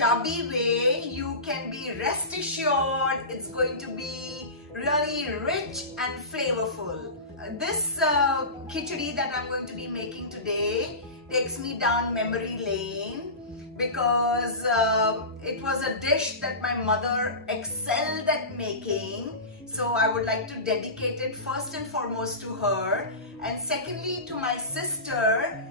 Punjabi way, you can be rest assured it's going to be really rich and flavorful. This khichdi that I'm going to be making today takes me down memory lane because it was a dish that my mother excelled at making. So I would like to dedicate it first and foremost to her, and secondly to my sister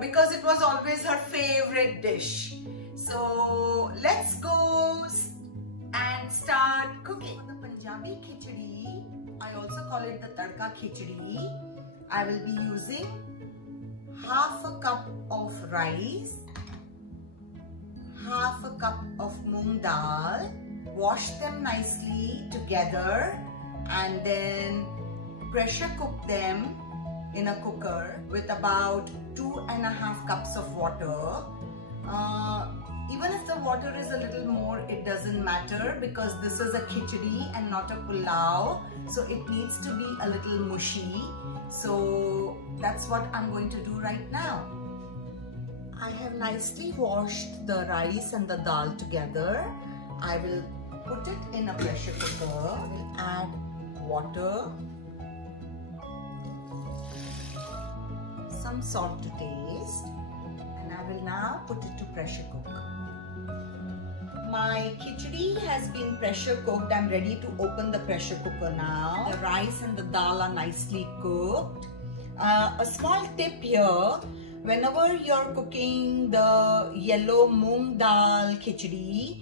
because it was always her favorite dish. So let's go and start cooking. For the Punjabi khichdi, I also call it the tadka khichdi, I will be using half a cup of rice, half a cup of moong dal. Wash them nicely together and then pressure cook them in a cooker with about 2.5 cups of water. Even if the water is a little more, it doesn't matter because this is a khichdi and not a pulao, so it needs to be a little mushy. So that's what I'm going to do right now. I have nicely washed the rice and the dal together. I will put it in a pressure cooker. I will add water, some salt to taste, and I will now put it to pressure cook. My khichdi has been pressure cooked. I'm ready to open the pressure cooker now. The rice and the dal are nicely cooked. A small tip here, whenever you're cooking the yellow moong dal khichdi,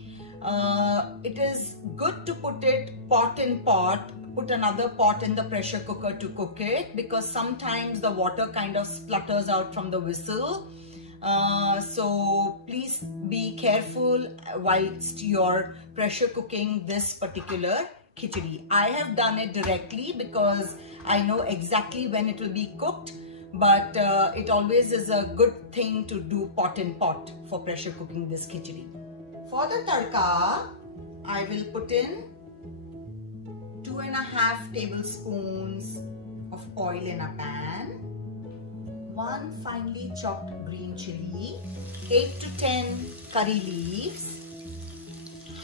it is good to put it pot in pot, put another pot in the pressure cooker to cook it, because sometimes the water kind of splutters out from the whistle. So please be careful whilst you're pressure cooking this particular khichdi. I have done it directly because I know exactly when it will be cooked, but it always is a good thing to do pot in pot for pressure cooking this khichdi. For the tadka, I will put in 2.5 tablespoons of oil in a pan, 1 finely chopped green chili, 8 to 10 curry leaves,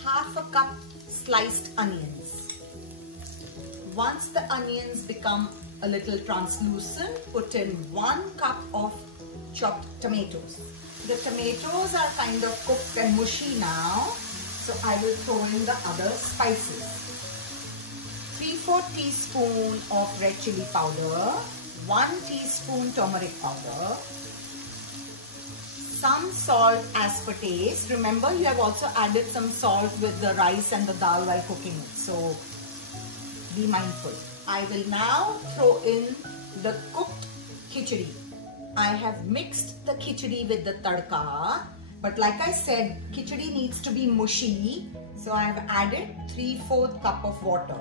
half a cup sliced onions. Once the onions become a little translucent, put in 1 cup of chopped tomatoes. The tomatoes are kind of cooked and mushy now, so I will throw in the other spices. 3/4 teaspoon of red chili powder, 1 teaspoon turmeric powder, some salt as per taste. Remember, you have also added some salt with the rice and the dal while cooking it, so be mindful. I will now throw in the cooked khichdi. I have mixed the khichdi with the tadka, but like I said, khichdi needs to be mushy, so I have added 3/4 cup of water.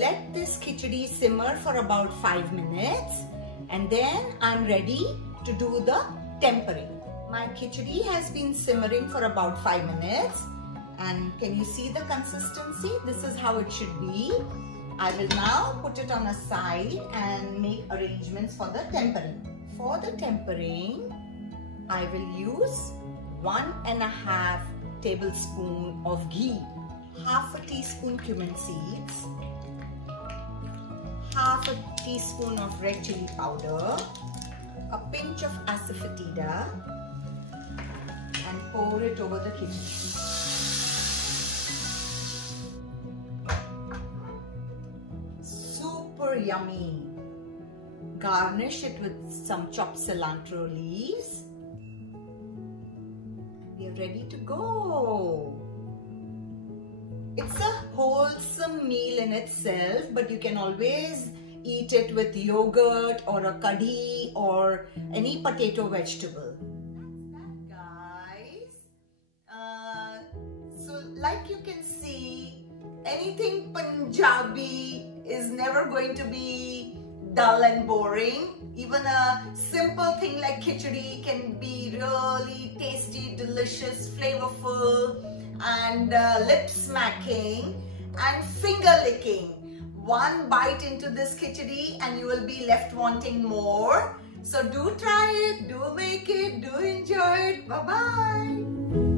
Let this khichdi simmer for about 5 minutes, and then I'm ready to do the tempering. My khichdi has been simmering for about 5 minutes, and can you see the consistency? This is how it should be. I will now put it on a side and make arrangements for the tempering. For the tempering, I will use 1.5 tablespoon of ghee, half a teaspoon cumin seeds, half a teaspoon of red chili powder, a pinch of asafoetida, and pour it over the khichdi. Yummy. Garnish it with some chopped cilantro leaves. We are ready to go. It's a wholesome meal in itself, but you can always eat it with yogurt or a kadhi or any potato vegetable. Guys, so like you can see, anything Punjabi is never going to be dull and boring. Even a simple thing like khichdi can be really tasty, delicious, flavorful, and lip smacking and finger licking. One bite into this khichdi and you will be left wanting more. So do try it, do make it, do enjoy it. Bye-bye.